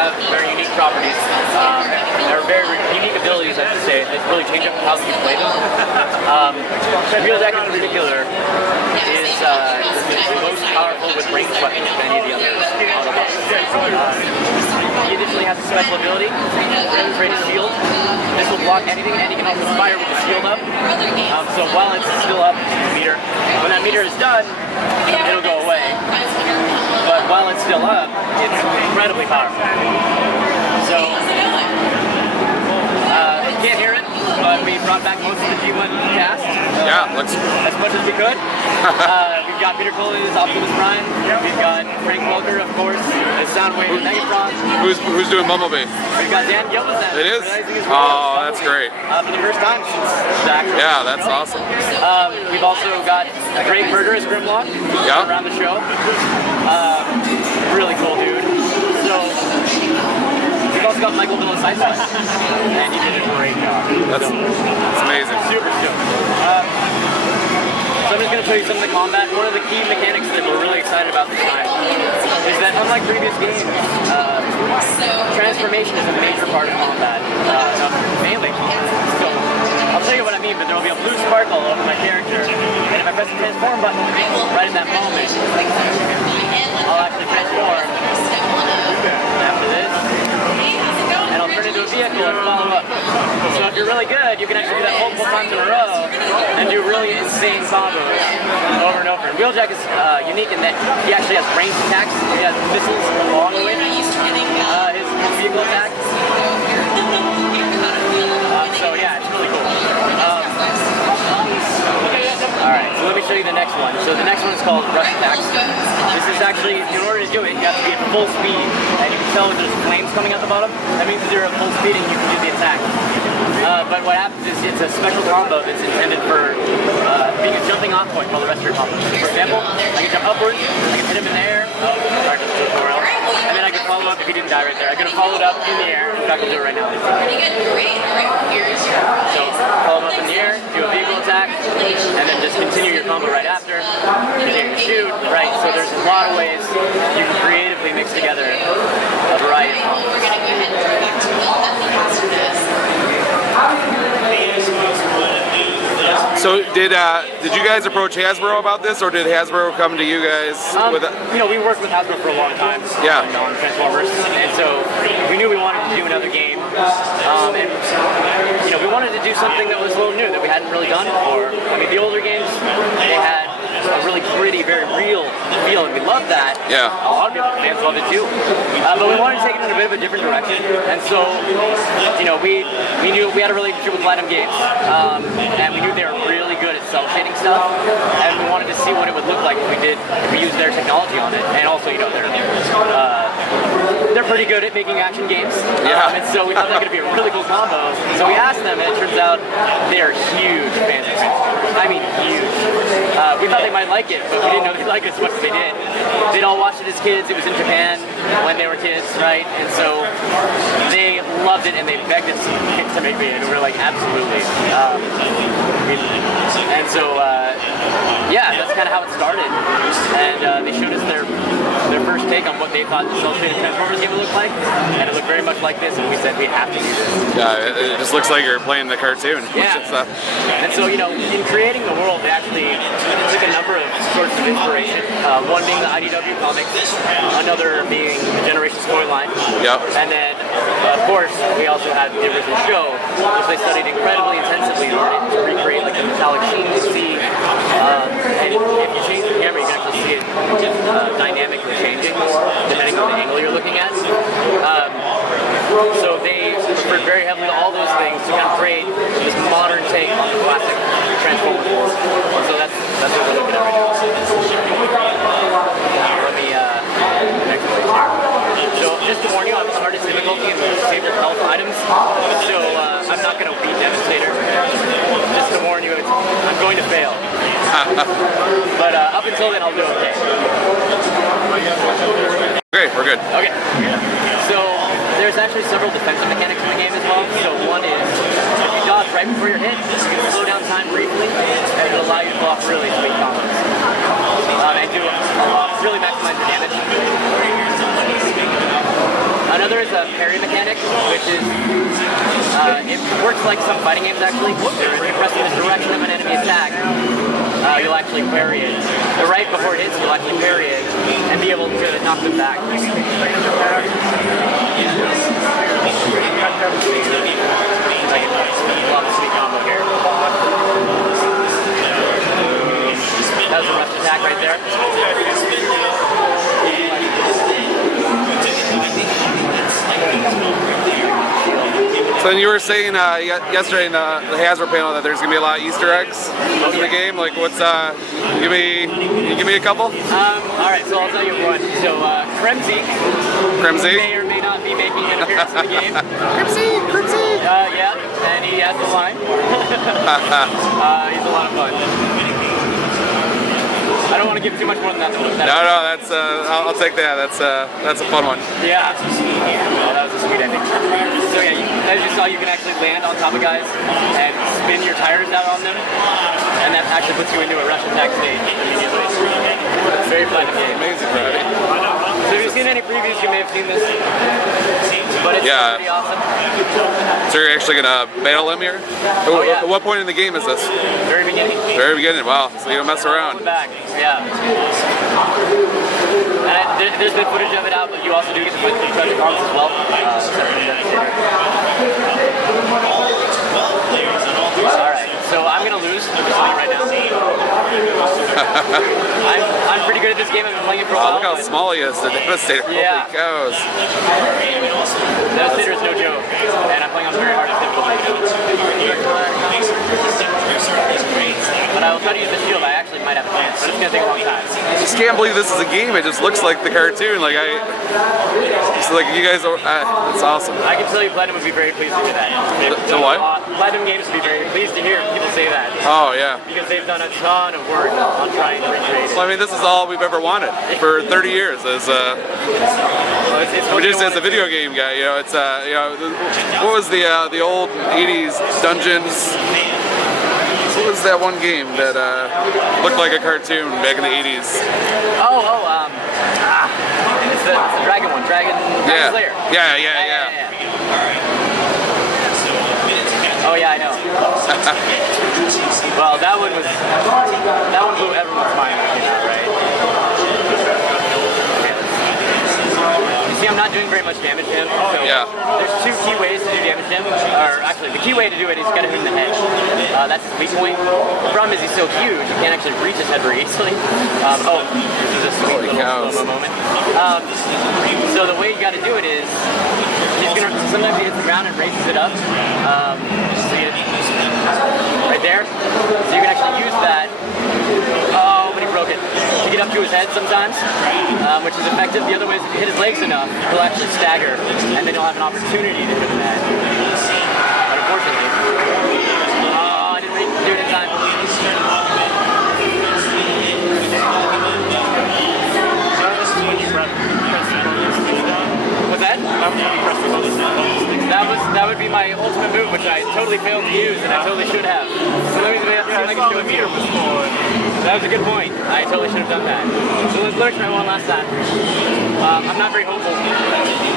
have very unique properties. They're very unique abilities, I should say, that really change up how you play them. Wheeljack in particular is the most powerful with ranged weapons of any of the others Autobots. He additionally has a special ability, Create a Shield. This will block anything, and he can also fire with the shield up. So while it's still up, meter, when that meter is done, it'll go away. But while it's still up, it's incredibly powerful. So, you can't hear it, but we brought back most of the G1 cast. Yeah, looks as much as we could. We've got Peter Cullen as Optimus Prime. We've got Frank Welker, of course, as Soundwave and Megatron. Who's doing Bumblebee? We've got Dan Gillis. It is? Oh, that's great. For the first time since the actual Yeah, that's awesome. We've also got Greg Berger as Grimlock around the show. Really cool dude. So, we've also got Michael Dillon Sideswipe, and he did a great job. That's amazing. Super stoked. So I'm just going to show you some of the combat. One of the key mechanics that we're really excited about this time is that unlike previous games, transformation is a major part of combat, mainly. So I'll tell you what I mean, but there will be a blue sparkle over my character, and if I press the transform button right at that moment, I'll actually transform after this, and I'll turn into a vehicle and follow up. So if you're really good, you can actually do that multiple times in a row and do really insane combos over and over. And Wheeljack is unique in that he actually has ranged attacks. He has missiles along with his vehicle attacks. So yeah, it's really cool. Alright, so let me show you the next one. So the next one is called Rush Attacks. This is actually, in order to do it, you have to be at full speed. And you can tell there's flames coming out the bottom. That means that you're at full speed and you can do the attack. But what happens is it's a special combo that's intended for being a jumping off point for all the rest of your combos. For example, I can jump upwards, I can hit him in the air, and then I can follow up if he didn't die right there. I can follow it up in the air. In fact, I'll do it right now. So, follow him up in the air, do a vehicle attack, and then just continue your combo right after. Continue to shoot, right? So there's a lot of ways you can creatively mix together a variety of combos. So did you guys approach Hasbro about this, or did Hasbro come to you guys with it? You know, we worked with Hasbro for a long time on Transformers, and so we knew we wanted to do another game. And you know, we wanted to do something that was a little new that we hadn't really done before. I mean, the older games, they had a really gritty, very real feel, and we loved that. Yeah. A lot of people, fans loved it too. But we wanted to take it in a bit of a different direction, and so, you know, we knew we had a relationship with Platinum Games, and we knew they were really good at cell shading stuff, and we wanted to see what it would look like if we used their technology on it. And also, you know, they're pretty good at making action games, and so we thought that could be a really cool combo. So we asked them, and it turns out they are huge fans of Transformers. I mean, huge. We thought they might like it, but we didn't know they'd like it as much as they did. They'd all watched it as kids. It was in Japan when they were kids, right? And so they loved it, and they begged us to make it, and we were like, absolutely. And so, yeah, that's kind of how it started. And they showed us their first take on what they thought the cel-shaded Transformers game would look like, and it looked very much like this, and we said we have to do this. Yeah, it just looks like you're playing the cartoon. Yeah. And so, you know, in creating the world, they actually took a number of sources of inspiration. One being the IDW comics, another being the Generation storyline. Yep. And then, of course, we also had the original show, which they studied incredibly intensively in order to recreate like the metallic sheen you see. And if you change the camera, you can actually see it dynamically changing depending on the angle you're looking at. So they referred very heavily to all those things to kind of create this modern take on the classic Transformers world. So that's what we're looking at right now. Let me next place here. So just to warn you, I'm the hardest difficulty in the favorite health items. So I'm not going to beat Devastator. Just to warn you, I'm going to fail. But up until then, I'll do okay. Okay, we're good. Okay. So there's actually several defensive mechanics in the game as well. So one is if you dodge right before you're hit, you can slow down time briefly, and it'll allow you to block really sweet combos. And do really maximize your damage. Another is a parry mechanic, which is it works like some fighting games actually. If you press in the direction of an enemy attack, you'll actually parry it. But right before it hits, you'll actually parry it and be able to knock them back. Sweet combo here. That was a rush attack right there. So then you were saying yesterday in the Hasbro panel that there's gonna be a lot of Easter eggs in the game. Like, what's give me a couple? All right, so I'll tell you one. So Kremzy may or may not be making an appearance in the game. Kremzy. Yeah, and he has the line. He's a lot of fun. I don't want to give too much more than that. No, that's I'll take that. That's a fun one. Yeah, that was a sweet ending. So yeah, as you saw, you can actually land on top of guys and spin your tires out on them, and that actually puts you into a rush attack stage immediately. It's very fun game. Amazing, right? So if you've seen any previews, you may have seen this, but it's pretty awesome. So you're actually gonna battle him here? Oh, yeah. At what point in the game is this? Very beginning. Very beginning. Wow. So you don't mess around. Back. Yeah. And there's been footage of it out, but you also do get to put the treasure bombs as well. Alright, so I'm gonna lose. I'm just telling you right now. I'm pretty good at this game. I've been playing it for a while. Look how small he is, the Devastator. Yeah. Holy cows. Devastator is no joke, and I'm playing on very hardest difficulty. But I will try to use the shield. I actually might have a chance, but it's gonna take a long time. I just can't believe this is a game. It just looks like the cartoon. Like it's like you guys are. It's awesome. I can tell you, Platinum would be very pleased to hear that. The what? Platinum Games would be very pleased to hear people say that. Oh yeah. Because they've done a ton of work on trying to recreate it. Well, I mean, this is all we've ever wanted for 30 years. As just as a video game guy, you know, it's you know, what was the old '80s Dungeons? What was that one game that looked like a cartoon back in the '80s? It's the Dragon one, Dragon Slayer. Yeah. Oh yeah, I know. Well, that one blew everyone's mind when it came out, right? You see, I'm not doing very much damage to him. So there's two key ways to do damage to him. Or actually, the key way to do it is you gotta hit him in the head. That's his weak point. The problem is he's so huge, you can't actually reach his head very easily. This is a sweet little slow-mo moment. So the way you gotta do it is, sometimes he hits the ground and raises it up. See it? Right there. So you can actually use that. Oh, but he broke it. To get up to his head sometimes, which is effective. The other way is if you hit his legs enough, he'll actually stagger, and then you'll have an opportunity to hit him in the head. But unfortunately, I didn't do it in time. What's that? That would be my ultimate move, which I totally failed to use, and I totally should have. So let me see if I can show it here. That was a good point. I totally should have done that. So let's try one last time. I'm not very hopeful.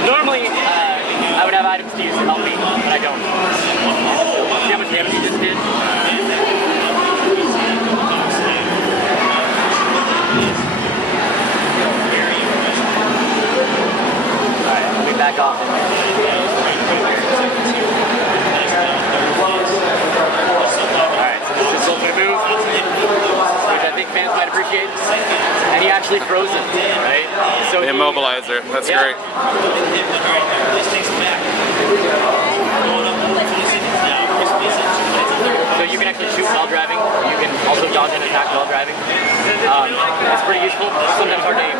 Normally, I would have items to use to help me, but I don't. See how much damage he just did? Alright, let me back off. Fans might appreciate, and he actually froze it, right? So the immobilizer, that's great. So you can actually shoot while driving. You can also dodge and attack while driving. It's pretty useful. Sometimes hard to aim.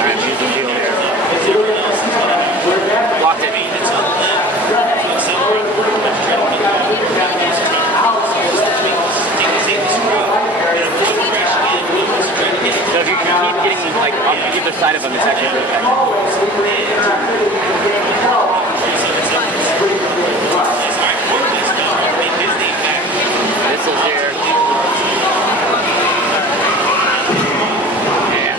Alright, use the shield here. Blocked it. So if you keep getting like off either side of them, it's actually really effective. Missiles here. Yeah.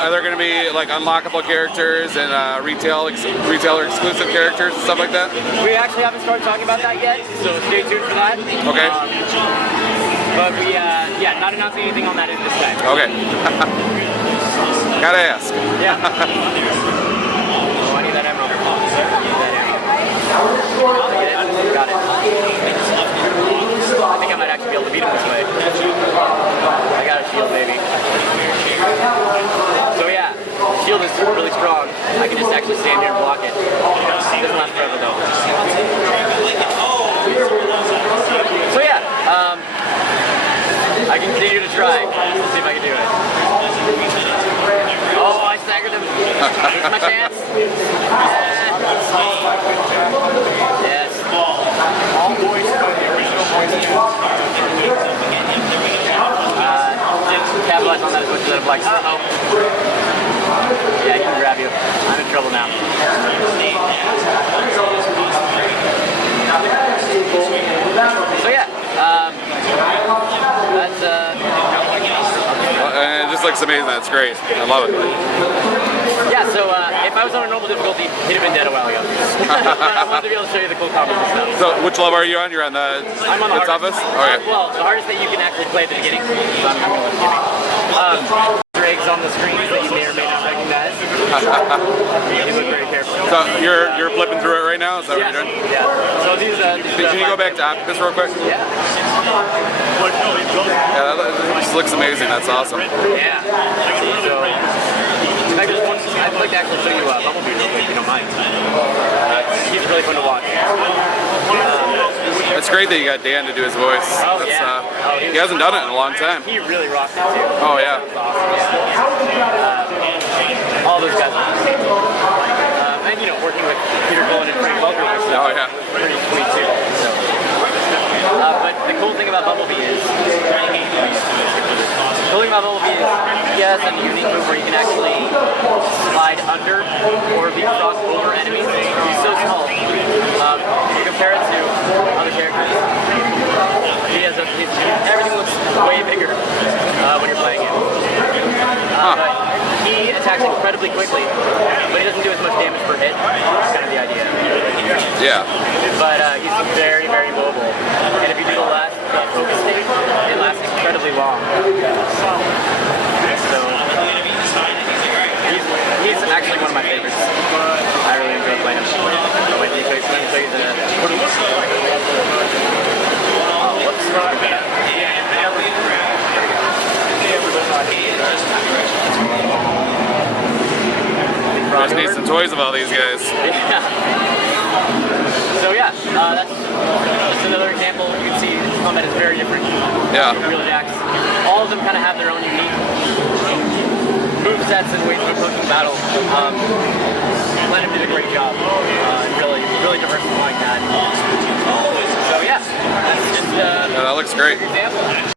Are there going to be like unlockable characters and retailer exclusive characters and stuff like that? We actually haven't started talking about that yet, so stay tuned for that. Okay. But we, yeah, not announcing anything on that at this time. Okay. Gotta ask. Yeah. Oh, I need that emerald. I need that emerald. Got it. I think I might actually be able to beat him this way. I got a shield, maybe. So yeah, shield is really strong. I can just actually stand here and block it. It doesn't last forever though. So yeah, I continue to try. Let's see if I can do it. Oh, I staggered him. This is my chance. Yes. All boys from the original points. Capitalize on that as much as I'm like, uh-oh. Yeah, he can grab you. I'm in trouble now. So yeah, that's it just looks amazing. That's great. I love it. yeah, so if I was on a normal difficulty, he'd have been dead a while ago. I wanted to be able to show you the cool combos and stuff. So which level are you on? You're on the I'm on the toughest? hardest. Okay. Well, the hardest that you can actually play at the beginning. Eggs on the screen that you may or may not recognize. You look very careful. So you're flipping through it right now? Is that what you're doing? Yeah. So these Can you go back to Optimus real quick? Yeah. Yeah, that just looks amazing. That's awesome. Yeah. So, in fact, I'd like to actually show you Bumblebee real quick, if you don't mind. He's really fun to watch. It's great that you got Dan to do his voice. Oh, yeah. He hasn't done it in a long time. He really rocks it too. Oh, yeah. Awesome. All those guys are awesome. And, you know, working with Peter Cullen and Frank Welker was pretty sweet too. So. But the cool thing about Bumblebee is, he has a unique move where you can actually slide under or be crossed over enemies. He's so small. You compare it to other characters. Everything looks way bigger when you're playing it. But he attacks incredibly quickly, but he doesn't do as much damage per hit. That's kind of the idea. Yeah. But he's very, very mobile. And if you do the last focus stage, it lasts incredibly long. So he's actually one of my favorites. I really enjoy playing him. Oh, wait, let me show you the... Whoops. Just need some toys of all these guys. Yeah. So yeah, that's just another example. You can see combat is very different. Yeah. Real jacks. All of them kind of have their own unique move sets and ways of approaching battle. Lennon did a great job. Really diversifying that. So yeah, that's just that looks great. an example.